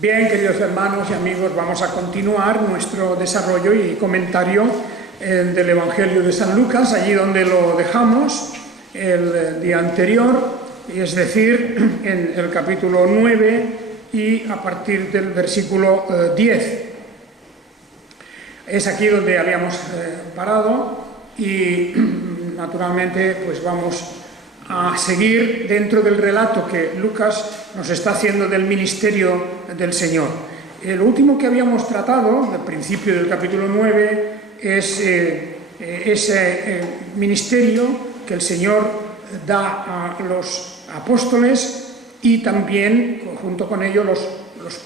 Bien, queridos hermanos y amigos, vamos a continuar nuestro desarrollo y comentario del Evangelio de San Lucas, allí donde lo dejamos el día anterior, es decir, en el capítulo 9 y a partir del versículo 10. Es aquí donde habíamos parado y naturalmente pues vamos a seguir dentro del relato que Lucas nos está haciendo del ministerio del Señor. El último que habíamos tratado, al principio del capítulo 9, es ese ministerio que el Señor da a los apóstoles y también, junto con ello, los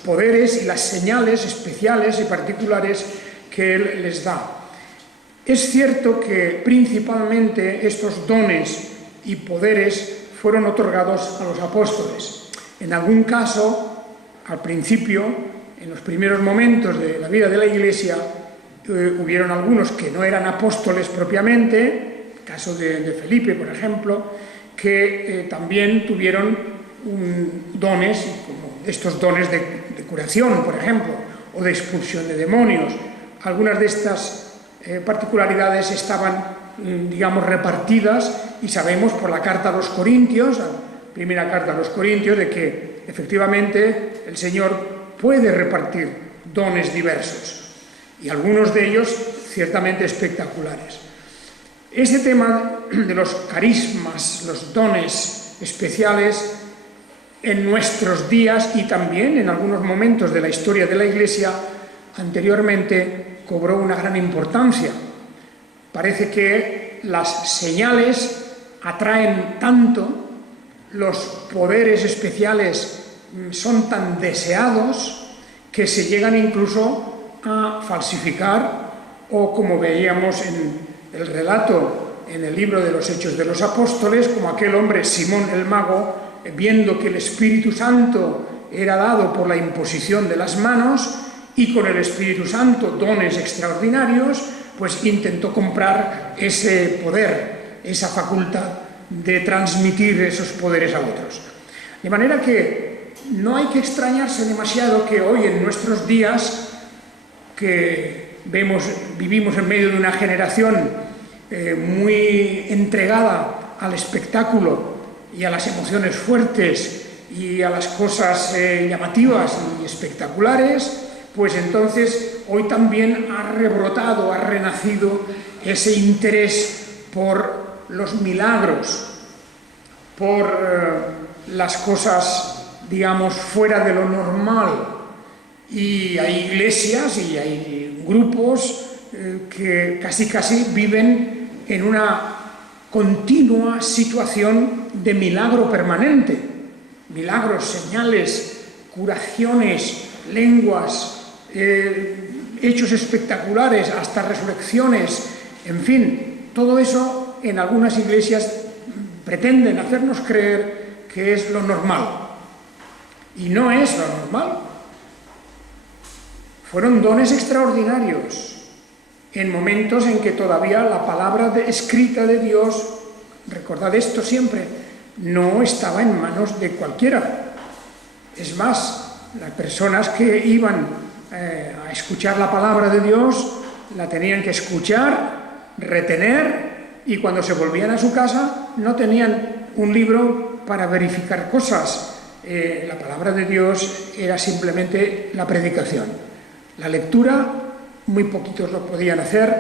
poderes y las señales especiales y particulares que Él les da. Es cierto que principalmente estos dones y poderes fueron otorgados a los apóstoles. En algún caso, al principio, en los primeros momentos de la vida de la Iglesia, hubieron algunos que no eran apóstoles propiamente, el caso de Felipe, por ejemplo, que también tuvieron dones, como estos dones de curación, por ejemplo, o de expulsión de demonios. Algunas de estas particularidades estaban, digamos, repartidas, y sabemos por la carta a los Corintios, la primera carta a los Corintios, de que efectivamente el Señor puede repartir dones diversos y algunos de ellos ciertamente espectaculares. Ese tema de los carismas, los dones especiales en nuestros días y también en algunos momentos de la historia de la Iglesia anteriormente cobró una gran importancia. Parece que las señales atraen tanto, los poderes especiales son tan deseados que se llegan incluso a falsificar o, como veíamos en el relato en el libro de los Hechos de los Apóstoles, como aquel hombre Simón el mago, viendo que el Espíritu Santo era dado por la imposición de las manos y con el Espíritu Santo dones extraordinarios, pues intentó comprar ese poder, esa facultad de transmitir esos poderes a otros. De manera que no hay que extrañarse demasiado que hoy en nuestros días, que vivimos en medio de una generación muy entregada al espectáculo y a las emociones fuertes y a las cosas llamativas y espectaculares, pues entonces hoy también ha rebrotado, ha renacido ese interés por los milagros, por las cosas, digamos, fuera de lo normal. Y hay iglesias y hay grupos que casi viven en una continua situación de milagro permanente. Milagros, señales, curaciones, lenguas, hechos espectaculares, hasta resurrecciones, en fin, todo eso en algunas iglesias pretenden hacernos creer que es lo normal. Y no es lo normal. Fueron dones extraordinarios en momentos en que todavía la palabra escrita de Dios, recordad esto siempre, no estaba en manos de cualquiera. Es más, las personas que iban a escuchar la palabra de Dios la tenían que escuchar, retener, y cuando se volvían a su casa no tenían un libro para verificar cosas. La palabra de Dios era simplemente la predicación. La lectura, muy poquitos lo podían hacer,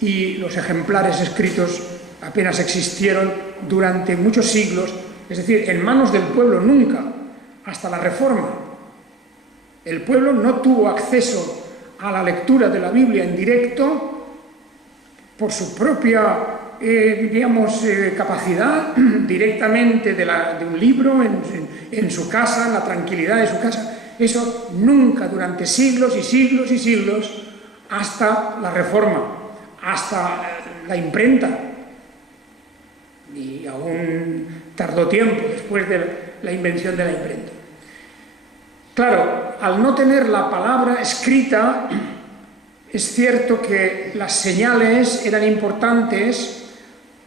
y los ejemplares escritos apenas existieron durante muchos siglos, es decir, en manos del pueblo nunca, hasta la Reforma. El pueblo no tuvo acceso a la lectura de la Biblia en directo por su propia capacidad, directamente de un libro en su casa, en la tranquilidad de su casa. Eso nunca, durante siglos y siglos y siglos, hasta la Reforma, hasta la imprenta. Y aún tardó tiempo después de la invención de la imprenta. Claro, al no tener la palabra escrita, es cierto que las señales eran importantes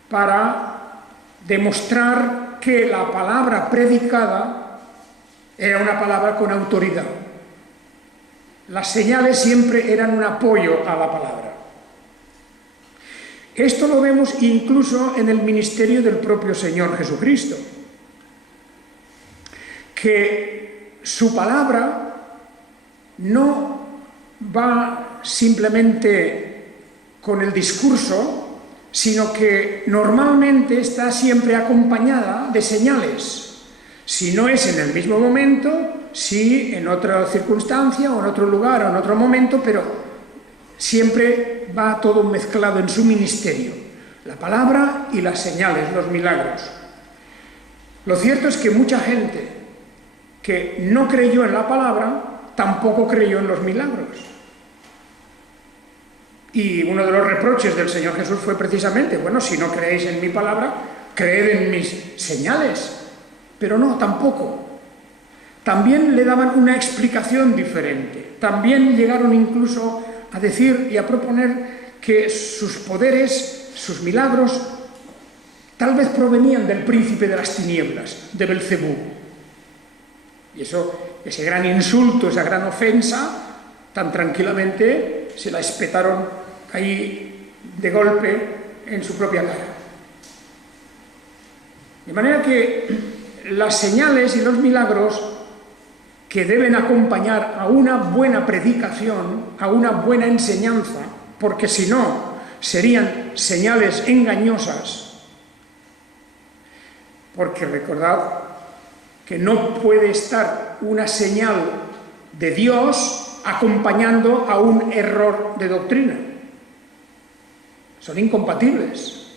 para demostrar que la palabra predicada era una palabra con autoridad. Las señales siempre eran un apoyo a la palabra. Esto lo vemos incluso en el ministerio del propio Señor Jesucristo, que su palabra no va simplemente con el discurso, sino que normalmente está siempre acompañada de señales. Si no es en el mismo momento, sí en otra circunstancia o en otro lugar o en otro momento, pero siempre va todo mezclado en su ministerio. La palabra y las señales, los milagros. Lo cierto es que mucha gente que no creyó en la palabra tampoco creyó en los milagros. Y uno de los reproches del Señor Jesús fue precisamente, bueno, si no creéis en mi palabra, creed en mis señales. Pero no, tampoco. También le daban una explicación diferente. También llegaron incluso a decir y a proponer que sus poderes, sus milagros, tal vez provenían del príncipe de las tinieblas, de Belcebú. Y eso, ese gran insulto, esa gran ofensa, tan tranquilamente se la espetaron ahí de golpe en su propia cara. De manera que las señales y los milagros que deben acompañar a una buena predicación, a una buena enseñanza, porque si no, serían señales engañosas, porque recordad que no puede estar una señal de Dios acompañando a un error de doctrina. Son incompatibles.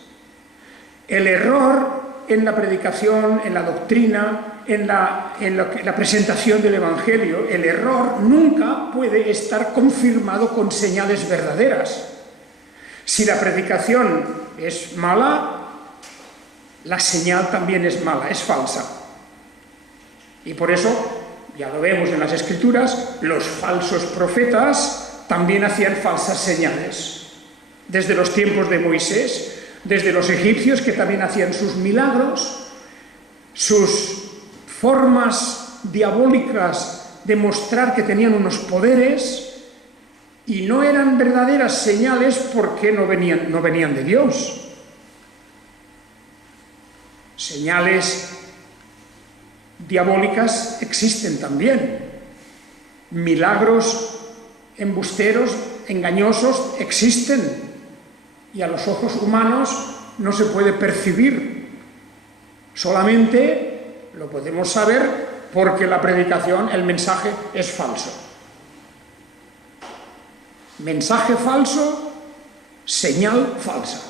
El error en la predicación, en la doctrina, en la presentación del Evangelio, el error nunca puede estar confirmado con señales verdaderas. Si la predicación es mala, la señal también es mala, es falsa. Y por eso, ya lo vemos en las Escrituras, los falsos profetas también hacían falsas señales. Desde los tiempos de Moisés, desde los egipcios, que también hacían sus milagros, sus formas diabólicas de mostrar que tenían unos poderes, y no eran verdaderas señales porque no venían de Dios. Señales diabólicas existen también. Milagros embusteros, engañosos, existen. Y a los ojos humanos no se puede percibir. Solamente lo podemos saber porque la predicación, el mensaje es falso. Mensaje falso, señal falsa.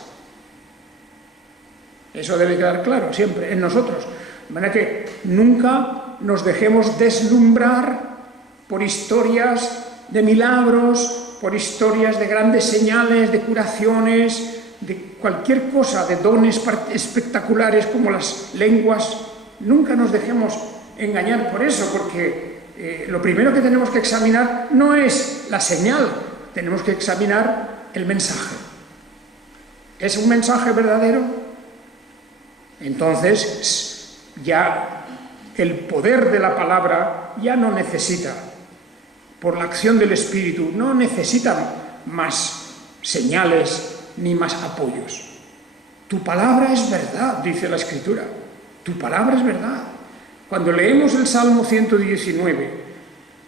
Eso debe quedar claro siempre en nosotros. De manera que nunca nos dejemos deslumbrar por historias de milagros, por historias de grandes señales, de curaciones, de cualquier cosa, de dones espectaculares como las lenguas. Nunca nos dejemos engañar por eso, porque lo primero que tenemos que examinar no es la señal, tenemos que examinar el mensaje. ¿Es un mensaje verdadero? Entonces, ya el poder de la palabra ya no necesita, por la acción del Espíritu, no necesitan más señales ni más apoyos. Tu palabra es verdad, dice la Escritura. Tu palabra es verdad. Cuando leemos el Salmo 119,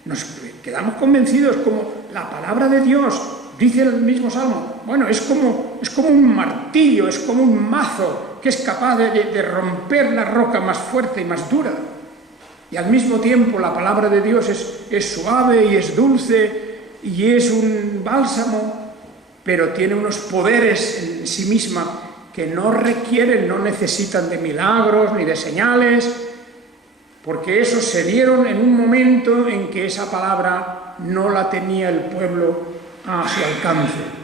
nos quedamos convencidos como la palabra de Dios, dice el mismo Salmo, bueno, es como un martillo, es como un mazo que es capaz de romper la roca más fuerte y más dura. Y al mismo tiempo la palabra de Dios es suave y es dulce y es un bálsamo, pero tiene unos poderes en sí misma que no requieren, no necesitan de milagros ni de señales, porque esos se dieron en un momento en que esa palabra no la tenía el pueblo a su alcance.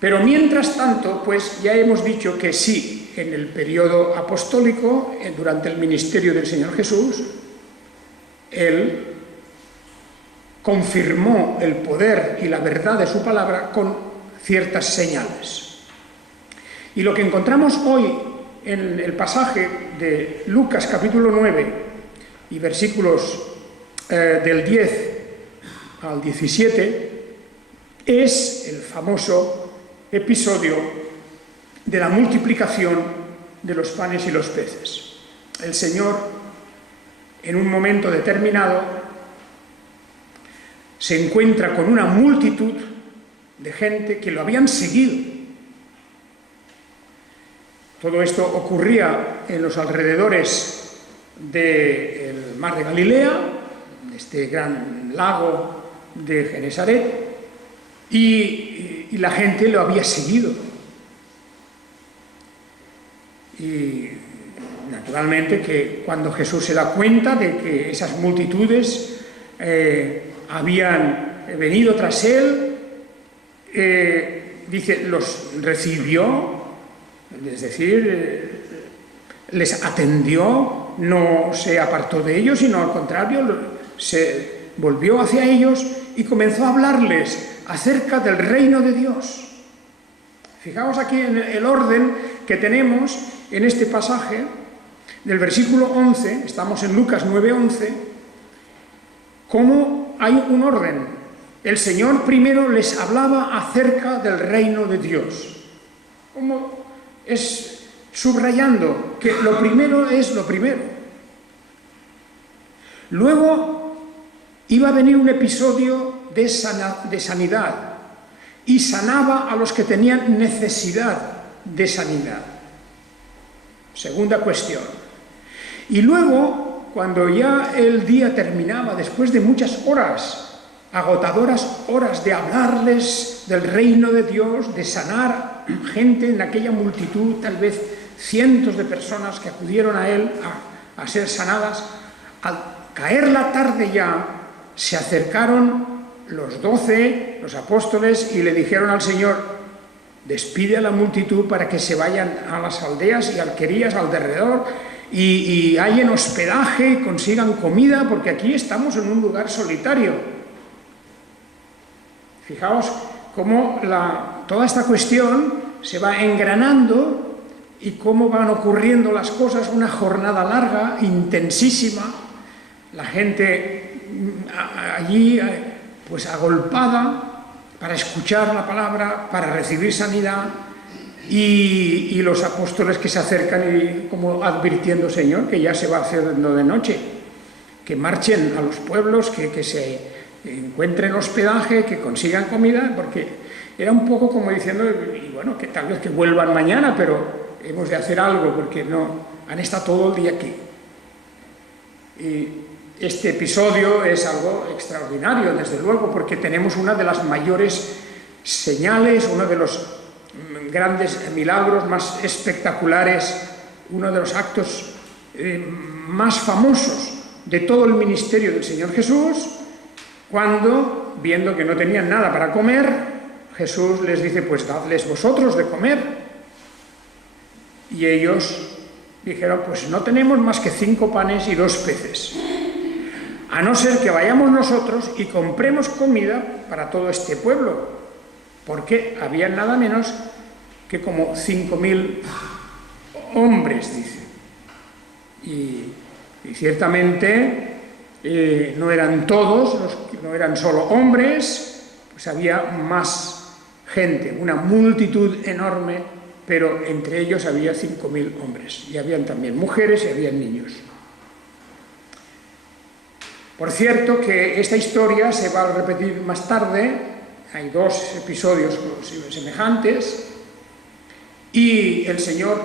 Pero mientras tanto, pues ya hemos dicho que sí, en el periodo apostólico, durante el ministerio del Señor Jesús, Él confirmó el poder y la verdad de su palabra con ciertas señales. Y lo que encontramos hoy en el pasaje de Lucas capítulo 9 y versículos del 10 al 17, es el famoso episodio de la multiplicación de los panes y los peces. El Señor, en un momento determinado, se encuentra con una multitud de gente que lo habían seguido. Todo esto ocurría en los alrededores del mar de Galilea, de este gran lago de Genesaret, y la gente lo había seguido. Y naturalmente que cuando Jesús se da cuenta de que esas multitudes habían venido tras él, dice, los recibió, es decir, les atendió, no se apartó de ellos, sino al contrario, se volvió hacia ellos y comenzó a hablarles acerca del reino de Dios. Fijaos aquí en el orden que tenemos en este pasaje, del versículo 11, estamos en Lucas 9:11, cómo hay un orden. El Señor primero les hablaba acerca del reino de Dios. Como es subrayando que lo primero es lo primero. Luego iba a venir un episodio de sanidad y sanaba a los que tenían necesidad de sanidad. Segunda cuestión. Y luego, cuando ya el día terminaba, después de muchas horas, agotadoras horas de hablarles del reino de Dios, de sanar gente en aquella multitud, tal vez cientos de personas que acudieron a él a ser sanadas, al caer la tarde ya, se acercaron los 12, los apóstoles, y le dijeron al Señor: despide a la multitud para que se vayan a las aldeas y alquerías alrededor y hallen hospedaje y consigan comida, porque aquí estamos en un lugar solitario. Fijaos cómo toda esta cuestión se va engranando y cómo van ocurriendo las cosas, una jornada larga, intensísima, la gente allí pues agolpada para escuchar la palabra, para recibir sanidad, y los apóstoles que se acercan y como advirtiendo: Señor, que ya se va haciendo de noche, que marchen a los pueblos, que se encuentren hospedaje, que consigan comida, porque era un poco como diciendo, y bueno, que tal vez que vuelvan mañana, pero hemos de hacer algo porque no han estado todo el día aquí. Y este episodio es algo extraordinario, desde luego, porque tenemos una de las mayores señales, uno de los grandes milagros más espectaculares, uno de los actos más famosos de todo el ministerio del Señor Jesús, cuando, viendo que no tenían nada para comer, Jesús les dice: pues dadles vosotros de comer. Y ellos dijeron: pues no tenemos más que 5 panes y 2 peces, a no ser que vayamos nosotros y compremos comida para todo este pueblo, porque había nada menos que como 5.000 hombres, dice. Y ciertamente no eran todos, no eran solo hombres, pues había más gente, una multitud enorme, pero entre ellos había 5.000 hombres, y habían también mujeres y habían niños. Por cierto, que esta historia se va a repetir más tarde, hay 2 episodios semejantes, y el Señor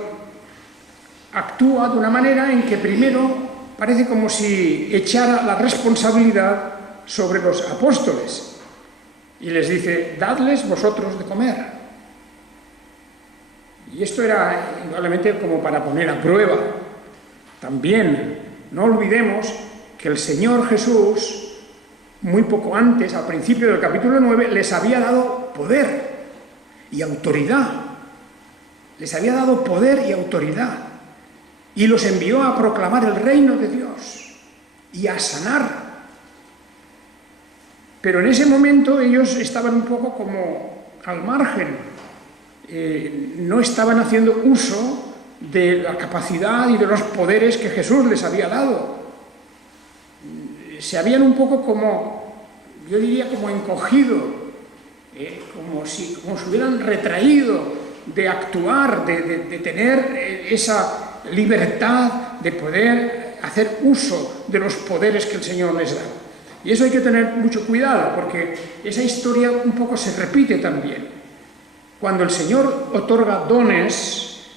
actúa de una manera en que primero parece como si echara la responsabilidad sobre los apóstoles, y les dice: dadles vosotros de comer. Y esto era indudablemente como para poner a prueba. También no olvidemos que el Señor Jesús, muy poco antes, al principio del capítulo 9, les había dado poder y autoridad. Les había dado poder y autoridad. Y los envió a proclamar el reino de Dios y a sanar. Pero en ese momento ellos estaban un poco como al margen. No estaban haciendo uso de la capacidad y de los poderes que Jesús les había dado. se habían un poco como, yo diría como encogido, como si se hubieran retraído de actuar, de tener esa libertad de poder hacer uso de los poderes que el Señor les da. Y eso hay que tener mucho cuidado, porque esa historia un poco se repite también. Cuando el Señor otorga dones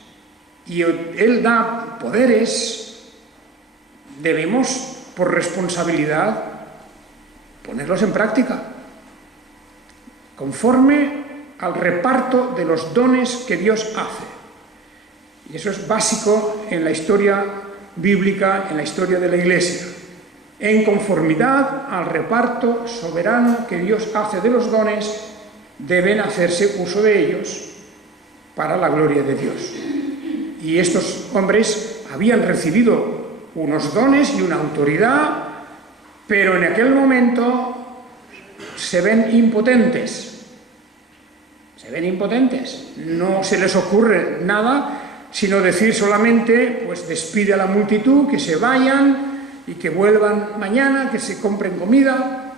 y Él da poderes, debemos, por responsabilidad, ponerlos en práctica, conforme al reparto de los dones que Dios hace. Y eso es básico en la historia bíblica, en la historia de la Iglesia. En conformidad al reparto soberano que Dios hace de los dones, deben hacerse uso de ellos para la gloria de Dios. Y estos hombres habían recibido unos dones y una autoridad, pero en aquel momento se ven impotentes. Se ven impotentes. No se les ocurre nada sino decir solamente, pues despide a la multitud, que se vayan y que vuelvan mañana, que se compren comida,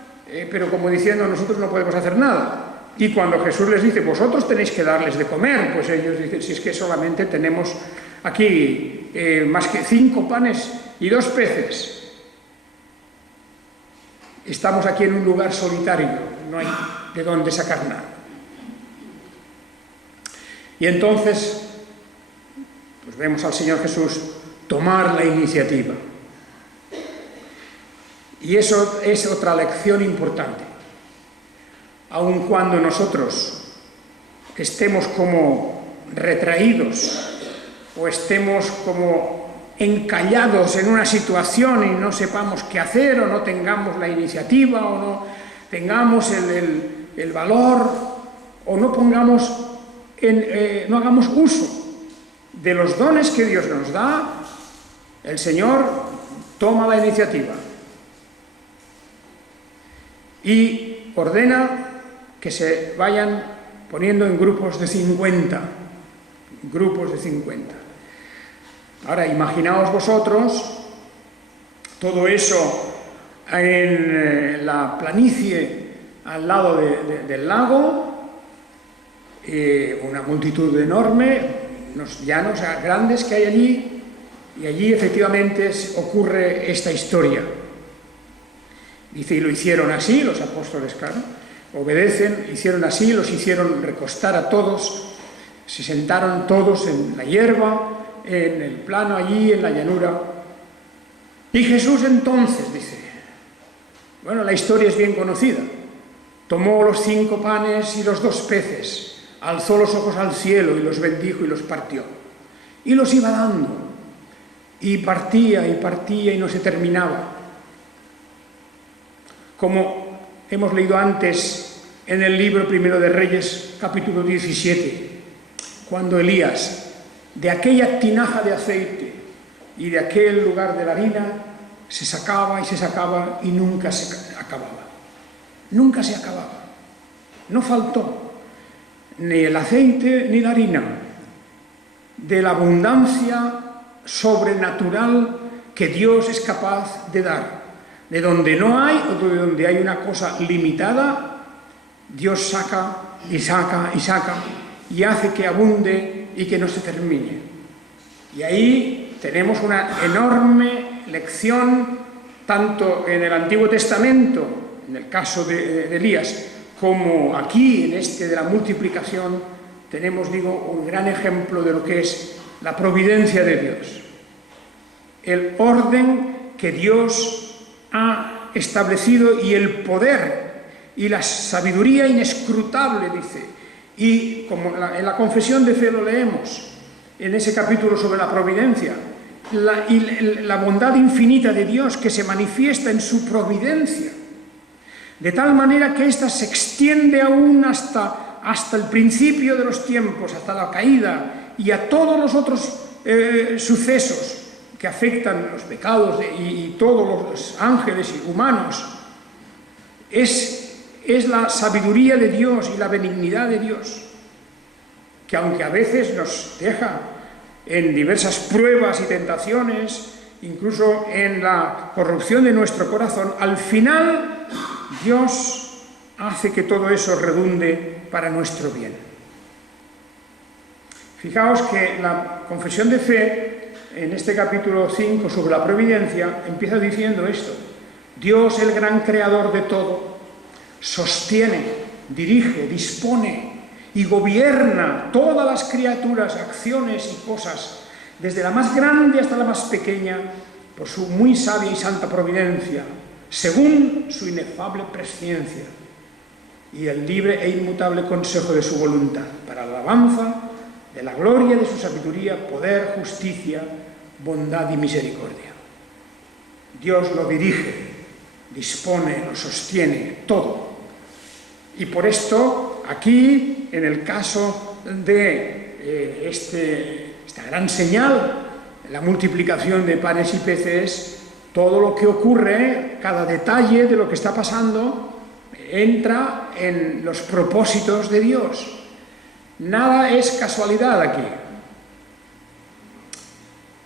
pero como diciendo, nosotros no podemos hacer nada. Y cuando Jesús les dice, vosotros tenéis que darles de comer, pues ellos dicen, si es que solamente tenemos aquí más que 5 panes y 2 peces. Estamos aquí en un lugar solitario, no hay de dónde sacar nada. Y entonces, pues vemos al Señor Jesús tomar la iniciativa. Y eso es otra lección importante. Aun cuando nosotros estemos como retraídos o estemos como encallados en una situación y no sepamos qué hacer, o no tengamos la iniciativa, o no tengamos el valor, o no pongamos no hagamos uso de los dones que Dios nos da, el Señor toma la iniciativa y ordena que se vayan poniendo en grupos de 50. Grupos de 50. Ahora, imaginaos vosotros todo eso en la planicie al lado del lago, una multitud enorme, unos llanos grandes que hay allí, y allí efectivamente ocurre esta historia. Dice, y lo hicieron así, los apóstoles, claro, obedecen, hicieron así, los hicieron recostar a todos, se sentaron todos en la hierba, en el plano allí, en la llanura. Y Jesús entonces, dice, bueno, la historia es bien conocida, tomó los 5 panes y los 2 peces, alzó los ojos al cielo y los bendijo y los partió. Y los iba dando, y partía y no se terminaba. Como hemos leído antes en el libro primero de Reyes, capítulo 17, cuando Elías, de aquella tinaja de aceite y de aquel lugar de la harina, se sacaba y nunca se acababa. Nunca se acababa. No faltó ni el aceite ni la harina, de la abundancia sobrenatural que Dios es capaz de dar. De donde no hay, o de donde hay una cosa limitada, Dios saca y saca y saca y hace que abunde y que no se termine. Y ahí tenemos una enorme lección, tanto en el Antiguo Testamento, en el caso de Elías, como aquí, en este de la multiplicación, tenemos, digo, un gran ejemplo de lo que es la providencia de Dios. El orden que Dios ha establecido y el poder y la sabiduría inescrutable, dice. Y como en la confesión de fe lo leemos, en ese capítulo sobre la providencia, la bondad infinita de Dios que se manifiesta en su providencia, de tal manera que ésta se extiende aún hasta el principio de los tiempos, hasta la caída y a todos los otros sucesos que afectan los pecados y todos los ángeles y humanos. Es la sabiduría de Dios y la benignidad de Dios, que aunque a veces nos deja en diversas pruebas y tentaciones incluso en la corrupción de nuestro corazón, al final Dios hace que todo eso redunde para nuestro bien. Fijaos que la confesión de fe, en este capítulo 5 sobre la providencia, empieza diciendo esto: Dios, el gran creador de todo, sostiene, dirige, dispone y gobierna todas las criaturas, acciones y cosas, desde la más grande hasta la más pequeña, por su muy sabia y santa providencia, según su inefable presciencia y el libre e inmutable consejo de su voluntad, para la alabanza de la gloria de su sabiduría, poder, justicia, bondad y misericordia. Dios lo dirige, dispone, lo sostiene, todo. Y por esto, aquí, en el caso de esta gran señal, la multiplicación de panes y peces, todo lo que ocurre, cada detalle de lo que está pasando, entra en los propósitos de Dios. Nada es casualidad aquí.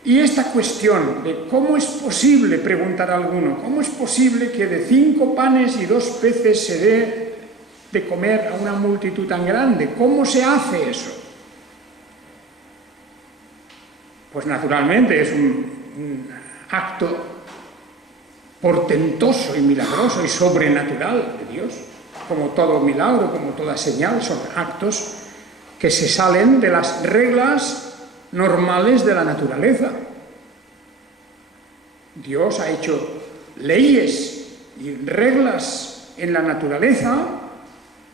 Y esta cuestión de cómo es posible, preguntará alguno, ¿cómo es posible que de 5 panes y 2 peces se dé de comer a una multitud tan grande? ¿Cómo se hace eso? Pues naturalmente es un acto portentoso y milagroso y sobrenatural de Dios. Como todo milagro, como toda señal, son actos que se salen de las reglas normales de la naturaleza. Dios ha hecho leyes y reglas en la naturaleza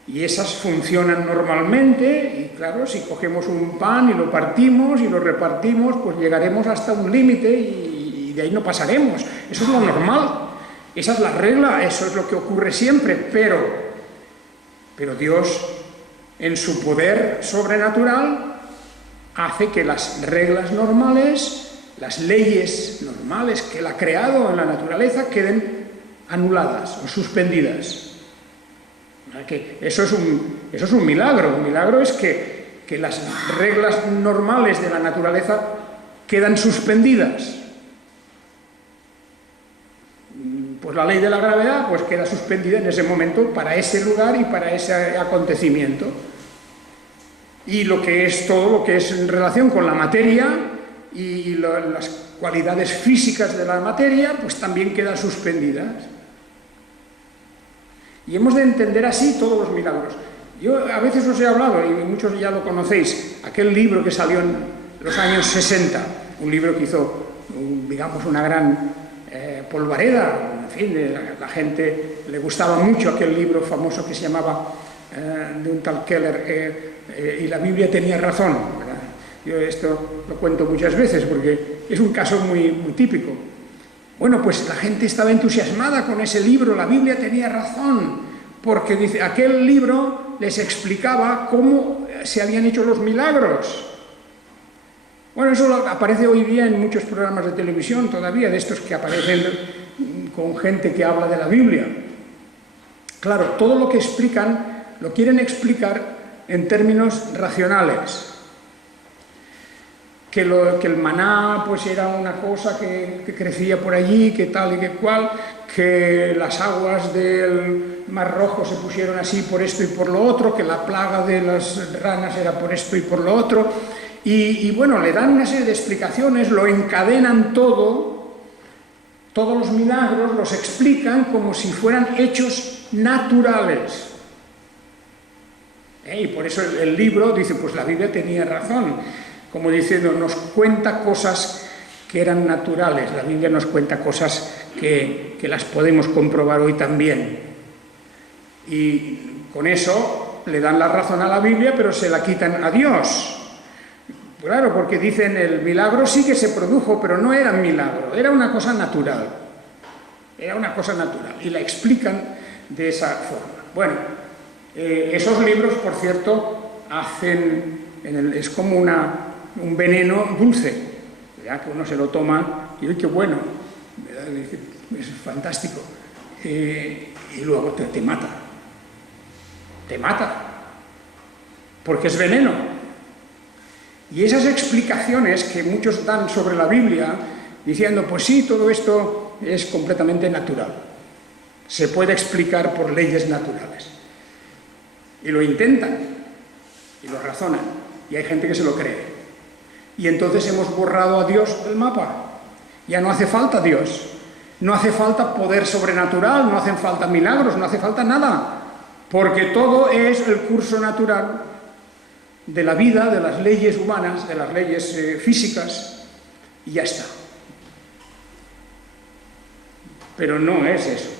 y esas funcionan normalmente, y claro, si cogemos un pan y lo partimos y lo repartimos, pues llegaremos hasta un límite y de ahí no pasaremos. Eso es lo normal, esa es la regla, eso es lo que ocurre siempre, pero Dios, en su poder sobrenatural, hace que las reglas normales, las leyes normales que Él ha creado en la naturaleza, queden anuladas o suspendidas. Que eso es un milagro. Un milagro es que las reglas normales de la naturaleza quedan suspendidas. Pues la ley de la gravedad pues queda suspendida en ese momento para ese lugar y para ese acontecimiento. Y lo que es todo lo que es en relación con la materia y las cualidades físicas de la materia, pues también quedan suspendidas. Y hemos de entender así todos los milagros. Yo a veces os he hablado, y muchos ya lo conocéis, aquel libro que salió en los años 60, un libro que hizo, digamos, una gran polvareda, en fin, la gente le gustaba mucho aquel libro famoso que se llamaba, de un tal Keller, y la Biblia tenía razón, ¿verdad? Yo esto lo cuento muchas veces porque es un caso muy, muy típico. Bueno, pues la gente estaba entusiasmada con ese libro, la Biblia tenía razón, porque dice, aquel libro les explicaba cómo se habían hecho los milagros. Bueno, eso aparece hoy día en muchos programas de televisión todavía, de estos que aparecen con gente que habla de la Biblia. Claro, todo lo que explican, lo quieren explicar en términos racionales. Que el maná pues era una cosa que crecía por allí, que tal y que cual, que las aguas del Mar Rojo se pusieron así por esto y por lo otro, que la plaga de las ranas era por esto y por lo otro, y bueno, le dan una serie de explicaciones, lo encadenan todo, todos los milagros los explican como si fueran hechos naturales. Y por eso el libro dice, pues la Biblia tenía razón. Como diciendo, nos cuenta cosas que eran naturales. La Biblia nos cuenta cosas que las podemos comprobar hoy también. Y con eso le dan la razón a la Biblia, pero se la quitan a Dios. Claro, porque dicen, el milagro sí que se produjo, pero no era un milagro, era una cosa natural. Era una cosa natural. Y la explican de esa forma. Bueno, esos libros, por cierto, hacen... es como un veneno dulce, ¿verdad? Que uno se lo toma y ¡ay, qué bueno! ¿Verdad? Es fantástico. Y luego te mata. Te mata. Porque es veneno. Y esas explicaciones que muchos dan sobre la Biblia, diciendo, pues sí, todo esto es completamente natural. Se puede explicar por leyes naturales. Y lo intentan, y lo razonan, y hay gente que se lo cree. Y entonces hemos borrado a Dios del mapa. Ya no hace falta Dios. No hace falta poder sobrenatural, no hacen falta milagros, no hace falta nada. Porque todo es el curso natural de la vida, de las leyes humanas, de las leyes físicas, y ya está. Pero no es eso.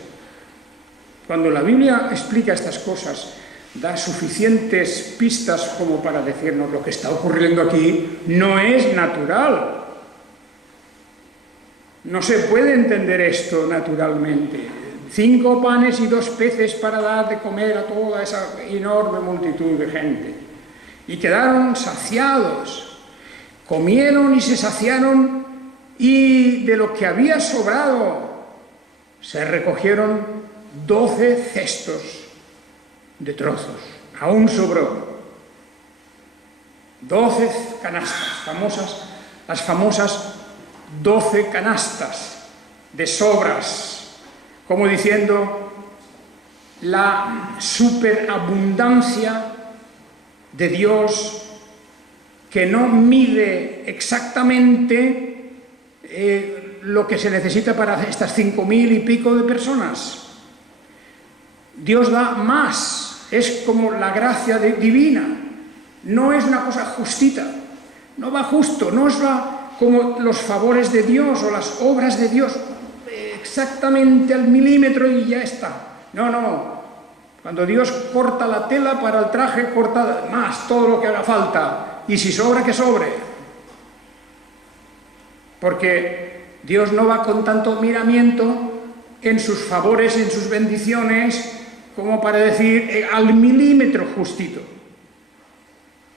Cuando la Biblia explica estas cosas, da suficientes pistas como para decirnos lo que está ocurriendo aquí no es natural. No se puede entender esto naturalmente. 5 panes y 2 peces para dar de comer a toda esa enorme multitud de gente. Y quedaron saciados. Comieron y se saciaron, y de lo que había sobrado se recogieron 12 cestos de trozos. Aún sobró. 12 canastas, las famosas 12 canastas de sobras, como diciendo la superabundancia de Dios, que no mide exactamente lo que se necesita para estas 5.000 y pico de personas. Dios da más, es como la gracia divina, no es una cosa justita, no va justo, no es como los favores de Dios o las obras de Dios, exactamente al milímetro y ya está. No. Cuando Dios corta la tela para el traje, corta más, todo lo que haga falta. Y si sobra, que sobre. Porque Dios no va con tanto miramiento en sus favores, en sus bendiciones, como para decir al milímetro justito.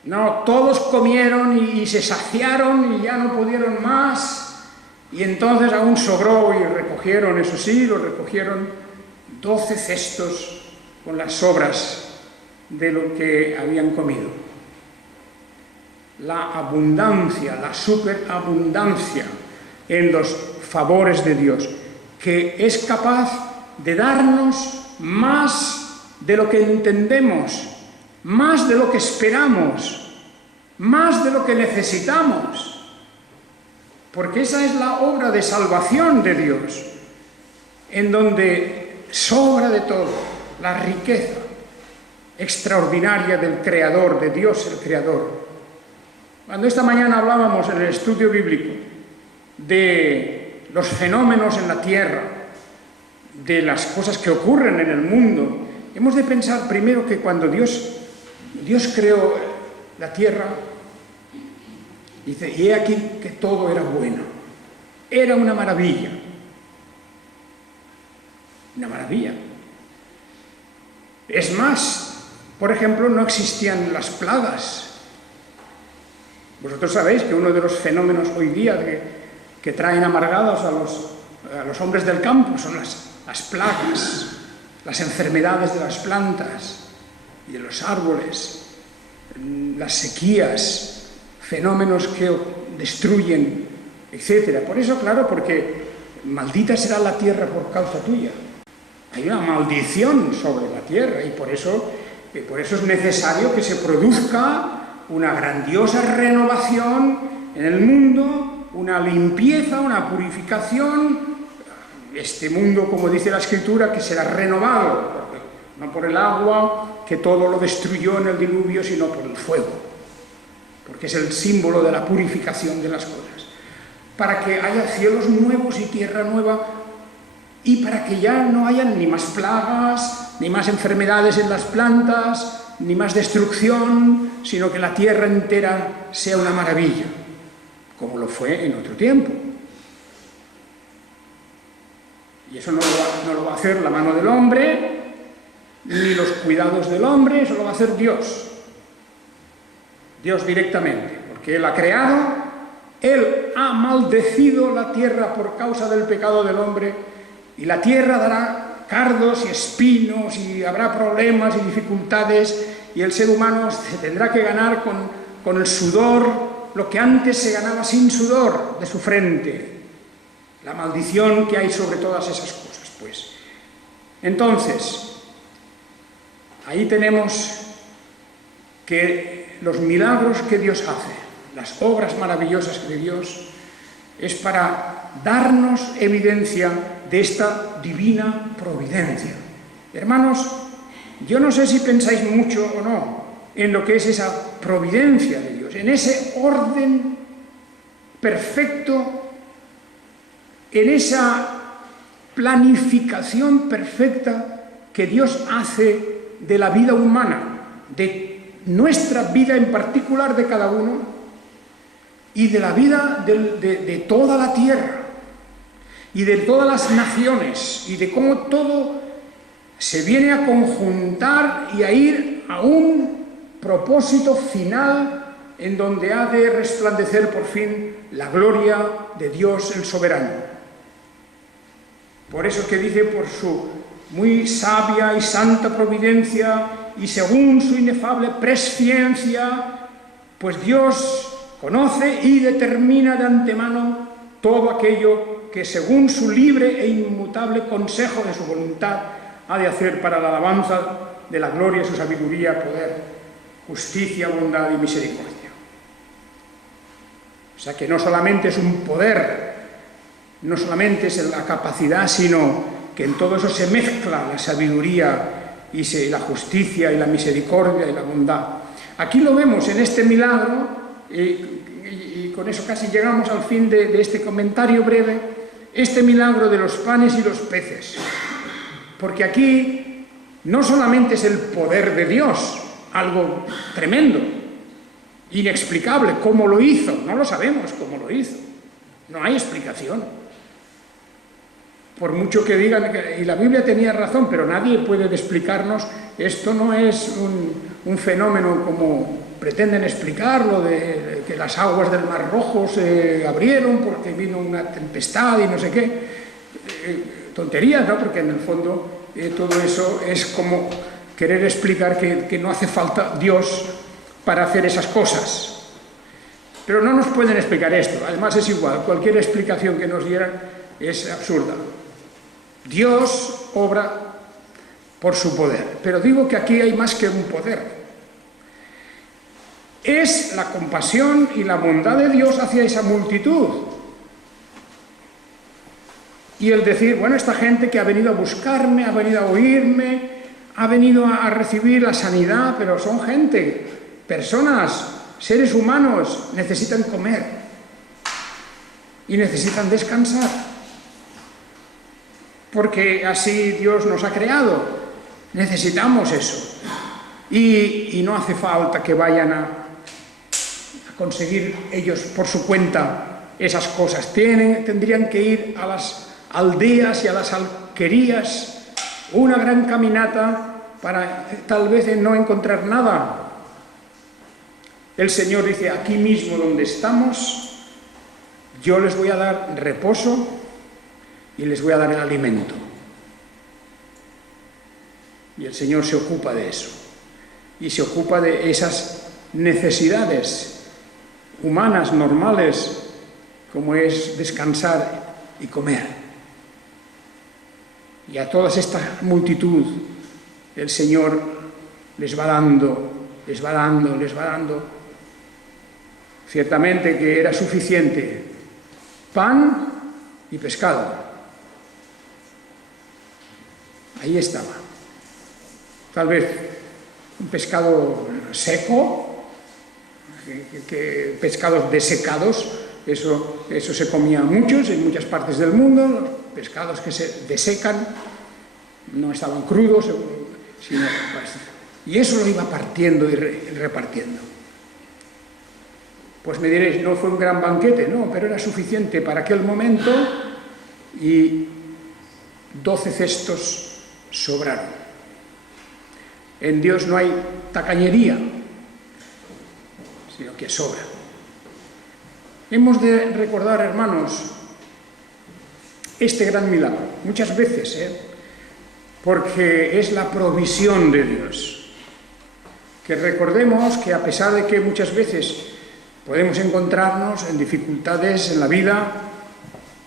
No, todos comieron y se saciaron y ya no pudieron más, y entonces aún sobró, y recogieron, eso sí, lo recogieron 12 cestos con las sobras de lo que habían comido. La abundancia, la superabundancia en los favores de Dios, que es capaz de darnos más de lo que entendemos, más de lo que esperamos, más de lo que necesitamos, porque esa es la obra de salvación de Dios, en donde sobra de todo, la riqueza extraordinaria del Creador, de Dios el Creador. Cuando esta mañana hablábamos en el estudio bíblico de los fenómenos en la tierra, de las cosas que ocurren en el mundo, hemos de pensar primero que cuando Dios creó la tierra, dice, y he aquí que todo era bueno, era una maravilla, una maravilla. Es más, por ejemplo, no existían las plagas. Vosotros sabéis que uno de los fenómenos hoy día que traen amargados a los hombres del campo son las plagas, las enfermedades de las plantas y de los árboles, las sequías, fenómenos que destruyen, etc. Por eso, claro, porque maldita será la tierra por causa tuya. Hay una maldición sobre la tierra, y por eso es necesario que se produzca una grandiosa renovación en el mundo, una limpieza, una purificación. Este mundo, como dice la Escritura, que será renovado, no por el agua, que todo lo destruyó en el diluvio, sino por el fuego, porque es el símbolo de la purificación de las cosas, para que haya cielos nuevos y tierra nueva, y para que ya no haya ni más plagas, ni más enfermedades en las plantas, ni más destrucción, sino que la tierra entera sea una maravilla, como lo fue en otro tiempo. Y eso no lo va a hacer la mano del hombre, ni los cuidados del hombre, eso lo va a hacer Dios. Dios directamente, porque Él ha creado, Él ha maldecido la tierra por causa del pecado del hombre, y la tierra dará cardos y espinos, y habrá problemas y dificultades, y el ser humano se tendrá que ganar con el sudor lo que antes se ganaba sin sudor de su frente. la maldición que hay sobre todas esas cosas, pues. Entonces, ahí tenemos que los milagros que Dios hace, las obras maravillosas de Dios, es para darnos evidencia de esta divina providencia. Hermanos, yo no sé si pensáis mucho o no en lo que es esa providencia de Dios, en ese orden perfecto, en esa planificación perfecta que Dios hace de la vida humana, de nuestra vida en particular de cada uno y de la vida de toda la tierra y de todas las naciones y de cómo todo se viene a conjuntar y a ir a un propósito final en donde ha de resplandecer por fin la gloria de Dios el soberano. Por eso que dice, por su muy sabia y santa providencia y según su inefable presciencia, pues Dios conoce y determina de antemano todo aquello que según su libre e inmutable consejo de su voluntad ha de hacer para la alabanza de la gloria, su sabiduría, poder, justicia, bondad y misericordia. O sea que no solamente es un poder, no solamente es la capacidad, sino que en todo eso se mezcla la sabiduría y la justicia y la misericordia y la bondad. Aquí lo vemos en este milagro, y con eso casi llegamos al fin de este comentario breve, este milagro de los panes y los peces. Porque aquí no solamente es el poder de Dios, algo tremendo, inexplicable, cómo lo hizo, no lo sabemos cómo lo hizo, no hay explicación. Por mucho que digan, y la Biblia tenía razón, pero nadie puede explicarnos, esto no es un fenómeno como pretenden explicarlo, de que las aguas del Mar Rojo se abrieron porque vino una tempestad y no sé qué. Tonterías, ¿no? Porque en el fondo todo eso es como querer explicar que no hace falta Dios para hacer esas cosas. Pero no nos pueden explicar esto, además es igual, cualquier explicación que nos dieran es absurda. Dios obra por su poder, pero digo que aquí hay más que un poder. Es la compasión y la bondad de Dios hacia esa multitud. Y el decir, bueno, esta gente que ha venido a buscarme, ha venido a oírme, ha venido a recibir la sanidad, pero son gente, personas, seres humanos, necesitan comer y necesitan descansar. Porque así Dios nos ha creado, necesitamos eso. Y no hace falta que vayan a conseguir ellos por su cuenta esas cosas. Tendrían que ir a las aldeas y a las alquerías, una gran caminata para tal vez no encontrar nada. El Señor dice, aquí mismo donde estamos, yo les voy a dar reposo y les voy a dar el alimento. Y el Señor se ocupa de eso. Y se ocupa de esas necesidades humanas, normales, como es descansar y comer. Y a toda esta multitud el Señor les va dando. Ciertamente que era suficiente pan y pescado. Ahí estaba. Tal vez un pescado seco, pescados desecados, eso se comía muchos en muchas partes del mundo, los pescados que se desecan, no estaban crudos, sino, y eso lo iba partiendo y repartiendo. Pues me diréis, no fue un gran banquete, no, pero era suficiente para aquel momento y 12 cestos sobraron. En Dios no hay tacañería, sino que sobra. Hemos de recordar, hermanos, este gran milagro, muchas veces, porque es la provisión de Dios. Que recordemos que a pesar de que muchas veces podemos encontrarnos en dificultades en la vida,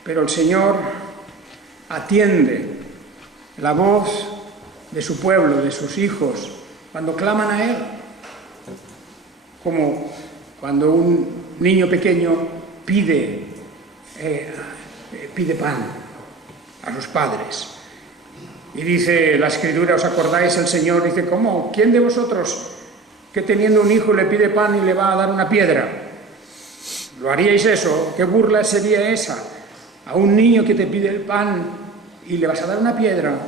pero el Señor atiende la voz de su pueblo, de sus hijos, cuando claman a Él, como cuando un niño pequeño pide pan a sus padres. Y dice la Escritura, ¿os acordáis? El Señor dice, ¿cómo? ¿Quién de vosotros que teniendo un hijo le pide pan y le va a dar una piedra? ¿Lo haríais eso? ¿Qué burla sería esa? A un niño que te pide el pan y le vas a dar una piedra.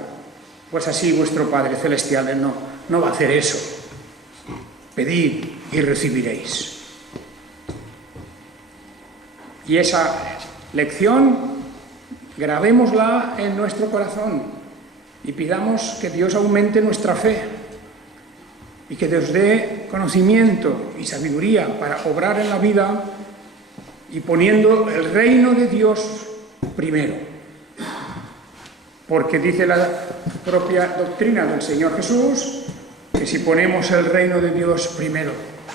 Pues así vuestro Padre Celestial no va a hacer eso. Pedid y recibiréis. Y esa lección grabémosla en nuestro corazón y pidamos que Dios aumente nuestra fe y que Dios dé conocimiento y sabiduría para obrar en la vida y poniendo el reino de Dios primero. Porque dice la propia doctrina del Señor Jesús que si ponemos el reino de Dios primero,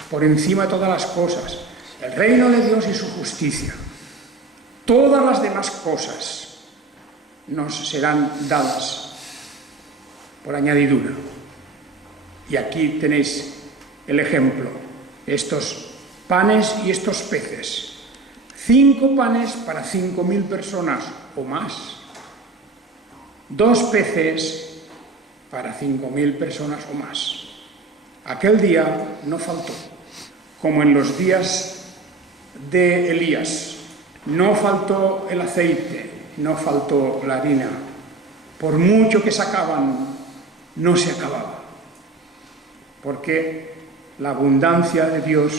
por encima de todas las cosas, el reino de Dios y su justicia, todas las demás cosas nos serán dadas por añadidura. Y aquí tenéis el ejemplo, estos panes y estos peces. 5 panes para 5.000 personas o más. 2 peces para 5.000 personas o más. Aquel día no faltó, como en los días de Elías. No faltó el aceite, no faltó la harina. Por mucho que sacaban, no se acababa. Porque la abundancia de Dios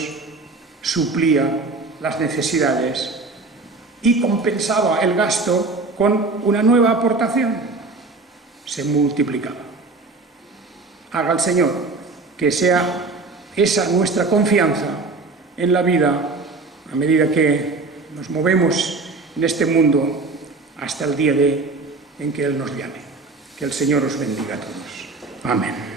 suplía las necesidades y compensaba el gasto con una nueva aportación. Se multiplicaba. Haga el Señor que sea esa nuestra confianza en la vida a medida que nos movemos en este mundo hasta el día en que Él nos llame. Que el Señor os bendiga a todos. Amén.